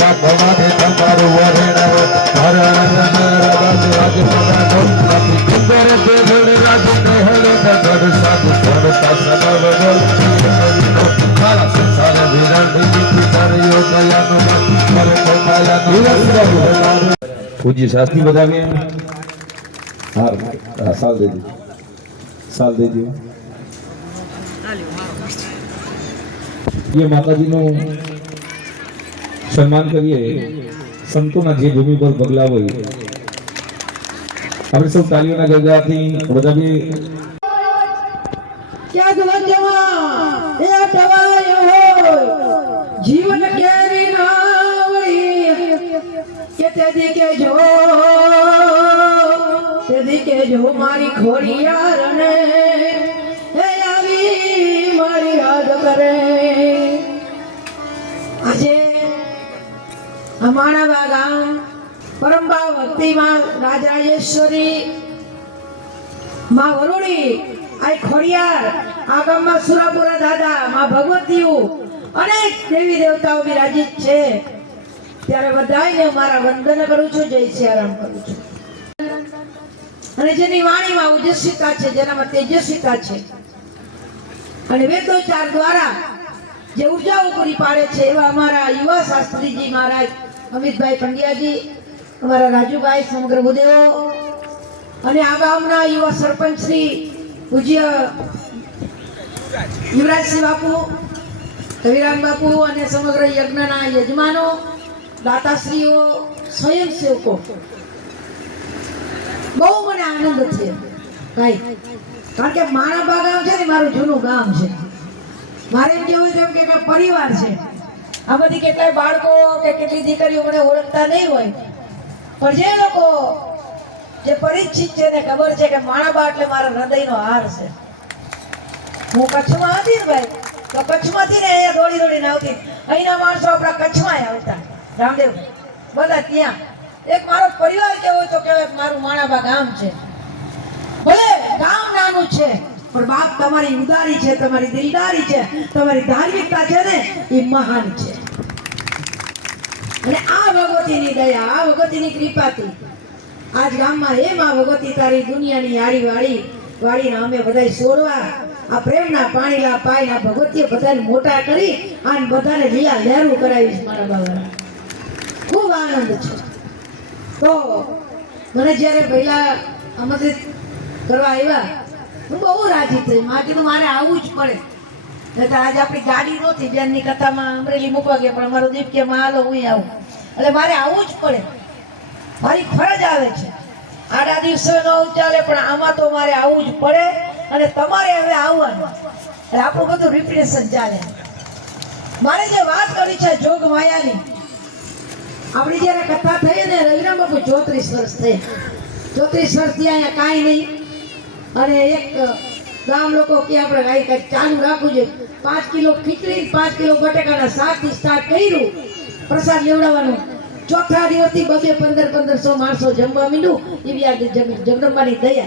પડી હે તમારે તમારું વરણાવ હરણ રાજ રાજ નથી કુંદર તે ધડ રાજ ને હળ ધડ સાધુ ધડતા સનવ બોલ સારા સંસાર વિરાંડી નીતિ કર્યો દયાનો કરે તો માયાનો પૂજી શાસ્ત્રી બધાવીએ હાર હા સાલ દે દીધું સાલ દે દીધું ये माता जी નું સન્માન કરીએ. સંતોના જે ભૂમિ પર પગલા હોય. આપણે સૌ તાલીઓના ગરગાથી બધા બી જીવન કેરી કે તેથી કે જો તેથી કે જો મારી ખોડિયાર ને અમારા ગામ પરંપરા ભક્તિમાં રાજાયેશ્વરી માં વરુણી આ ખોડિયાર આ ગામમાં સુરાપુરા દાદા માં ભગવતીઓ અનેક દેવી દેવતાઓ બિરાજિત છે। ત્યારે બધાને મારા વંદન કરું છું, જય સિયારામ કરું છું। અને જેની વાણીમાં ઉજસ્વીતા છે, જેનામાં તેજસ્વીતા છે। અને વેદોચાર દ્વારા જે ઉર્જાઓ પૂરી પાડે છે, એવા અમારા યુવા શાસ્ત્રીજી મહારાજ અમિતભાઈ પંડ્યાજી, અમારા રાજુભાઈ સમગ્ર ભૂદેવો અને આ ગામના યુવા સરપંચ શ્રી પૂજ્ય યુવરાજસિંહ બાપુ, કવિરામ બાપુ અને સમગ્ર યજ્ઞના યજમાનો, દાતાશ્રીઓ, સ્વયંસેવકો. બહુ મને આનંદ છે. ભાઈ, કારણ કે માણાબા ગામ છે ને, મારું જૂનું ગામ છે. મારે એમ કેવું છે કે પરિવાર છે. આ બધી કેટલાય બાળકો કે કેટલી દીકરીઓ મને ઓળખતા નહીં હોય. પણ જે લોકો જે પરિચિત છે ને ખબર છે કે માણાબા એટલે મારા હૃદયનો હાર છે. હું કચ્છમાં હતી ને ભાઈ, તો કચ્છમાંથી ને અહીંયા દોડી દોડીને આવતી. અહીંના માણસો આપણા કચ્છમાં આવતા. રામદેવ, બધા ત્યાં. એક મારો પરિવાર કેવો તો કહેવાય મારું માણાબા ગામ છે. ભલે ગામ નાનું છે, પણ બાપ તમારી ઉદારી છે, તમારી દિલદારી છે, તમારી ધાર્મિકતા છે ને એ મહાન છે. અને આ ભગવતીની દયા, આ ભગવતીની કૃપાથી આજ ગામમાં હે માં ભગવતી તારી દુનિયાની આડી વાળી વાળીને અમે બધાય છોડવા આ પ્રેમના પાણીલા પાયના ભગવતીએ બધાને મોટા કરી અને બધાને લીલા લહેરું કરાવીશ મારા બાબા ખૂબ આનંદ છે. તો મને જ્યારે પહેલા આમંત્રિત કરવા આવ્યા, હું બહુ રાજી થઈ. મારે કીધું, મારે આવવું જ પડે. નહીં આજે આપણી ગાડી નહોતી, બેનની કથામાં અમરેલી મૂકવા ગયા, પણ મારો દીપ કે, માં, હાલો, હું આવું. એટલે મારે આવવું જ પડે. મારી ફરજ આવે છે. આડા દિવસે ન ચાલે પણ આમાં તો મારે આવવું જ પડે અને તમારે હવે આવવાનું. એટલે આપણું બધું રિપ્રેશન ચાલે. મારે જે વાત કરી છે જોગ માયાની, આપણી જ્યારે કથા થઈ ને રવિરામ બાપુ ચોત્રીસ વર્ષ થઈ. ચોત્રીસ વર્ષથી અહીંયા કાંઈ નહીં. અને એક ગામ લોકો કે આપણે કાંઈ કાંઈ ચાલુ રાખવું જોઈએ પાંચ કિલો ખીચડી, પાંચ કિલો બટેકાના શાકથી સ્ટાર્ટ કર્યું. પ્રસાદ લેવડાવવાનું. ચોથા દિવસથી બબે પંદર પંદરસો માણસો જમવા મીંડું એવી આ જગ- જગદંબાની દયા.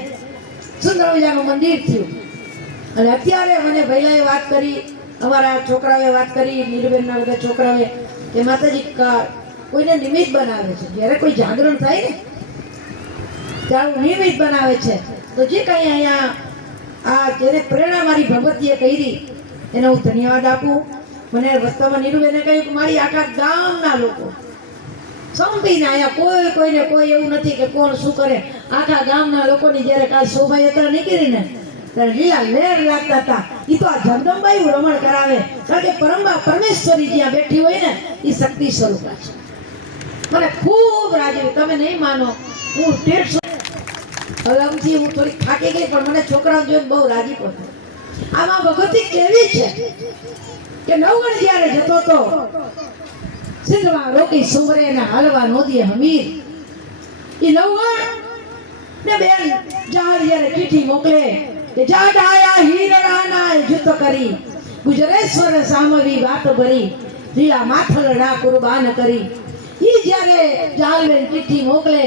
સુંદર મજાનું મંદિર થયું. અને અત્યારે મને ભૈલાએ વાત કરી, અમારા છોકરાઓએ વાત કરી નીરુબેનના બધા છોકરાઓએ કે માતાજી કોઈને નિમિત્ત બનાવે છે? જ્યારે કોઈ જાગરણ થાય ને, ત્યારે નિમિત્ત બનાવે છે. તો જે કંઈ અહીંયા આ જેને પ્રેરણા મારી ભગવતીએ કરી, એને હું ધન્યવાદ આપું. મને રસ્તામાં નીરુબેને કહ્યું કે મારી આખા ગામના લોકો, સંપીને અહીંયા કોઈ કોઈને કોઈ એવું નથી કે કોણ શું કરે. આખા ગામના લોકોની જ્યારે કાલ શોભાયાત્રા નીકળી ને, ત્યારે લીલા લહેર લાગતા હતા. એ તો આ જગદંબાઈ રમણ કરાવે. કારણ કે પરમા પરમેશ્વરી જ્યાં બેઠી હોય ને એ શક્તિ સ્વરૂપા છે. મને ખૂબ રાજી તમે નહીં માનો. હું ટેટ હવે આમથી હું થોડી થાકી ગઈ, પણ મને છોકરાઓ જોઈને બહુ રાજી પડતો આમાં ભગવતી કેવી છે કે નવગણ જ્યારે જતો તો સિંધમાં રોકી સુમરે ને હાલવા નોદીએ હમીર. એ નવગણ ને બેન જાળ જ્યારે ચીઠી મોકલે કે જા ડાયા હીરડાના જુત કરી. ગુજરેશ્વર સામવી વાત ભરી, લીલા માથલડા કુરબાન કરી. ઈ જ્યારે જાળવેન ચીઠી મોકલે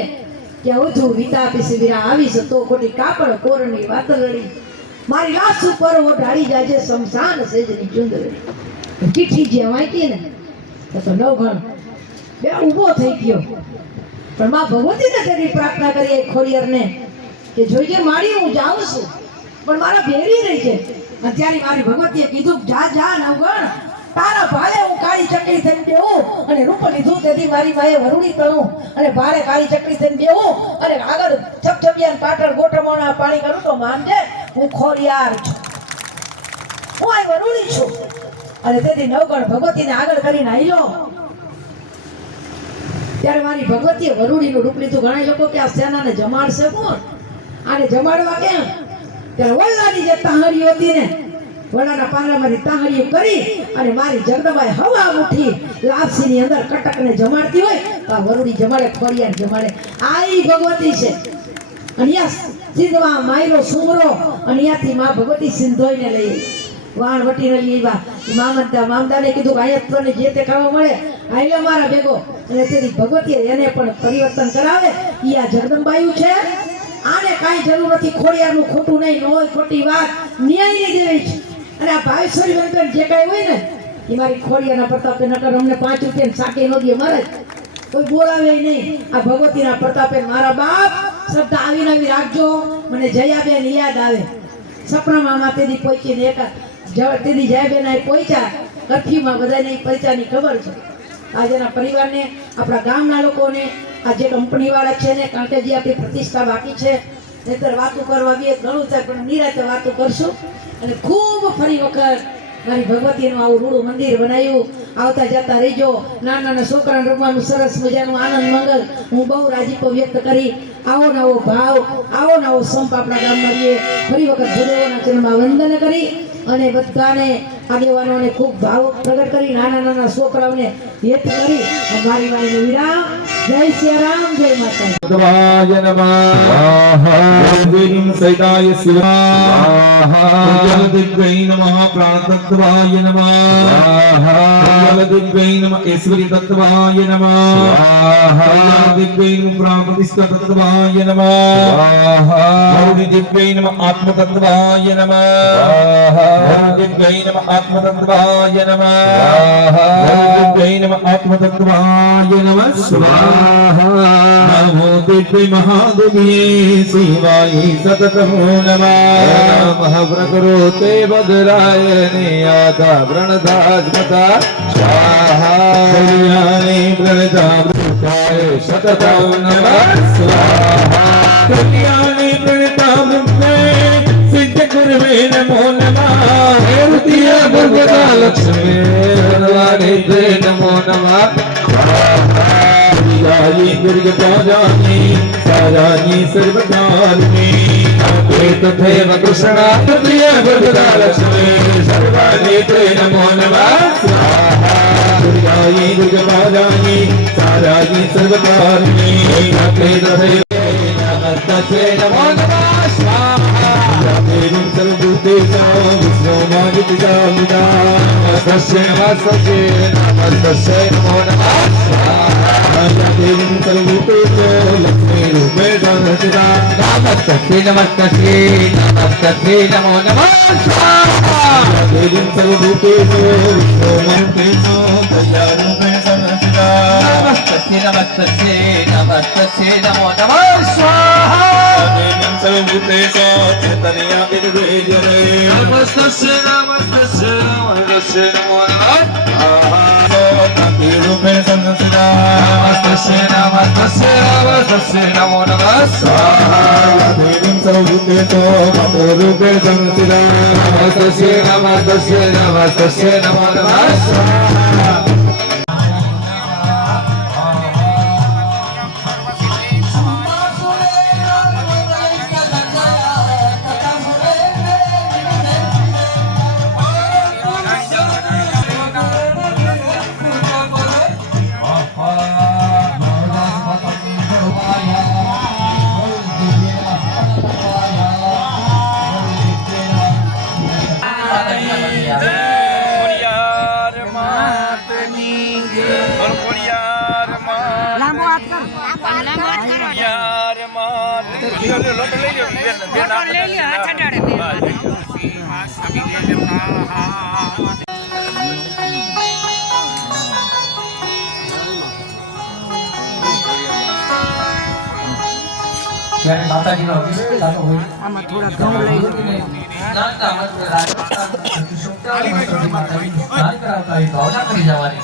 કે વિતા વિતાપી શિબિરા આવી તો ખોટી કાપડ કોરની વાત લડી મારી લાશ ઉપર ઓઢાડી છે, શમશાન સેજની ચુંદરી. ચીઠી જે વાંચી ને, તો તો નવઘણ બે ઊભો થઈ ગયો. પણ માં ભગવતીને તેની પ્રાર્થના કરી ખોડિયારને કે જોઈજે મારી હું જાઉં છું, પણ મારા ભેરી રહી છે. અત્યારે મારી ભગવતીએ કીધું જા જા નવગણ તારા ભાલે હું કાળી ચકલી થઈને બેહું અને રૂપ લીધું તેથી મારી માએ વરુણી તણું અને ભારે કાળી ચકલી થઈને બેહું અને આગળ છપછપિયા પાટણ ગોઠમોણા પાણી કરું તો માનજે હું ખોરિયાર છું. હું આ વરુણી છું. અને તેથી નવગણ ભગવતીને આગળ કરીને આવ્યો ત્યારે મારી ભગવતીએ વરુડીનું રૂપ લીધું. ઘણા લોકો કે આ સેનાને જમાડશે કોણ? આને જમાડવા કેમ? ત્યારે વલ્લાની જે તાહરીઓ હતી ને વડાના પાંદડામાંથી તાહડીઓ કરી અને મારી જગદબાઈ હવા ઉઠી લાપસીની અંદર કટકને જમાડતી હોય તો આ વરુડી જમાડે ખોડિયાર જમાડે. આ એ ભગવતી છે. અને સિંધવા માયરો સુમરો અને અહીંયાથી મા ભગવતી સિંધોઈને લઈ. વાણ વટીને લઈ આવ્યા. મામંતા મામદાને કીધું કે અહીંયા તને જે તે ખાવા મળે, આયલો મારા ભેગો. અને તેથી ભગવતીએ એને પણ પરિવર્તન કરાવે. એ આ જગદંબાયું છે. આને કાંઈ જરૂર નથી. ખોડિયારનું ખોટું નહીં, ન હોય ખોટી વાત. ન્યાયની દેવી છે. અને આ ભાવેશ્વરી વેંકટ જે કાંઈ હોય ને, એ મારી ખોડિયાના પ્રતાપે, નકર અમને પાંચ રૂપિયા સાકે ન દે, મારે. કોઈ બોલાવે નહીં. આ ભગવતીના પ્રતાપે મારા બાપ શ્રદ્ધા આવીને આવી રાખજો. મને જયાબેન યાદ આવે. સપનામાં તેદી પહોંચીને એક જ- તેદી જયાબેન અહીં પહોંચ્યા. કરફ્યુમાં બધાને ઈ પરિચયની ખબર છે. આજના પરિવારને, આપણા ગામના લોકોને આ જે કંપનીવાળા છે ને, કારણ કે જે આપણી પ્રતિષ્ઠા બાકી છે. નહીતર વાતો કરવા બી ઘણું થાય, પણ નિરાતે વાતો કરશું. અને ખૂબ ફરી વખત મારી ભગવતીનું આવું રૂડું મંદિર બનાવ્યું. આવતા જતા રહેજો. નાના નાના છોકરાને રમવાનું સરસ મજાનું આનંદ, મંગલ હું બહુ રાજીપો વ્યક્ત કરી. આવો નવો ભાવ, આવો નવો સંપ આપણા ગામમાં રહીએ. ફરી વખત ભૂદેવોના ચરણમાં વંદન કરી અને બધાને આગેવાનોને ખૂબ ભાવ પ્રગટ કરી નાના નાના છોકરાઓને હેત કરી. મારી વાણીનો વિરામ જય શ્રી રામ જય માતા આત્મતત્વાય નમઃ. નમઃ આત્મતત્વાય નમઃ દિગ્ગૈ નમઃ આત્મતત્વાય નમઃ સ્વાહા નમો દિવ્ય મહાદેવીએ શિવાય સતતમો નમઃ પ્રકૃતે બદરાય નિયાતા પ્રણધાસ્મતા સ્વાહા કલ્યાણે પ્રણધા વૃક્ષાય સતતમ નમઃ સ્વાહા કલ્યાણે લક્ષ્મી વરદાને નમો નમઃ વિદાયી દુર્ગતાજાની સારાની સર્વકાલની તથૈવ કૃષ્ણા પ્રિય ભગવતા લક્ષ્મી સર્વાને તે નમો નમઃ સ્વાહા દુર્ગાયી દુર્ગતાજાની સારાની સર્વકાલની તથૈવ નમસ્તે નમો નમઃ સ્વાહા દેવીં સર્વભૂતેષુ વિષ્ણુમાનિતિજામિતા నమస్తస్య నమస్తస్య నమస్తస్య నమో నమస్తస్య నమస్తస్య నమో నమస్తస్య గణపతి నమస్తే నమస్తే నమో నమ నమో నమ స్వాహా సౌభూతే తో మమో రూపే సంసిరా నమస్తస్య నమస్తస్య నమస్తస్య నమో నమ స్వాహా માતાજીનો અભિષેક થતો હોય. આમાં થોડા ઘઉં લઈ નાસ્તા માતાજી કરાવતા હોય ભાવના કરી જવાની.